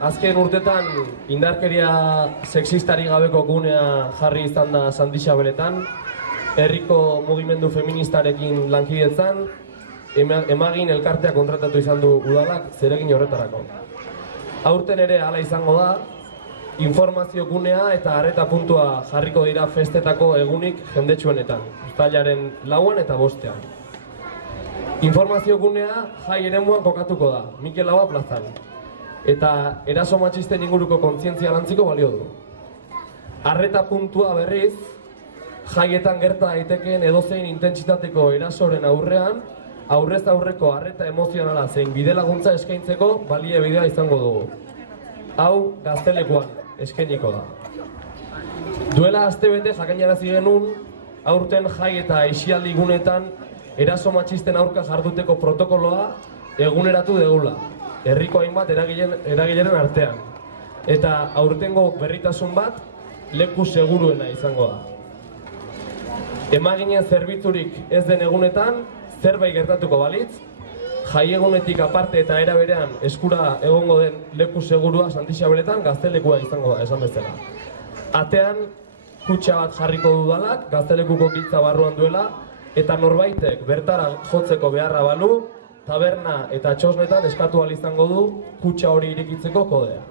azken urtetan indarkeria sexistari gabeko gunea jarri izan da Santa Isabeletan, herriko mugimendu feministarekin lankidetzan, emagin elkartea kontratatu izan du udalak zeregin horretarako. Aurten ere hala izango da, informazio gunea eta arreta puntua jarriko dira festetako egunik jendetsuenetan, uztailaren 4 eta 5. Informazio gunea jai eremuan kokatuko da, Mikel Laboa plazan, eta eraso matxisten inguruko kontzientzia lantziko balio du. Arreta puntua berriz, jaietan gerta daitekeen edozein intentsitateko erasoren aurrean, aurrez aurreko arreta emozionala zein bidelaguntza eskaintzeko baliabidea izango dugu. Hau Gaztelekuan eskainiko da. Duela astebete jakinarazi genuen, aurten jai eta aisialdi gunetan eraso matxisten aurka jarduteko protokoloa eguneratu degula, herriko hainbat eragileren artean. Eta aurtengo berritasun bat leku seguruena izango da. Emaginen zerbitzurik ez den egunetan, zerbait gertatuko balitz, jai egunetik aparte eta era berean eskura egongo den leku segurua Santa Isabeletan Gaztelekua izango da, esan bezala. Atean, kutxa bat jarriko dudalak, Gaztelekuko giltza barruan duela, eta norbaitek bertara jotzeko beharra balu, taberna eta txosnetan eskatu ahal izango du kutxa hori irikitzeko kodea.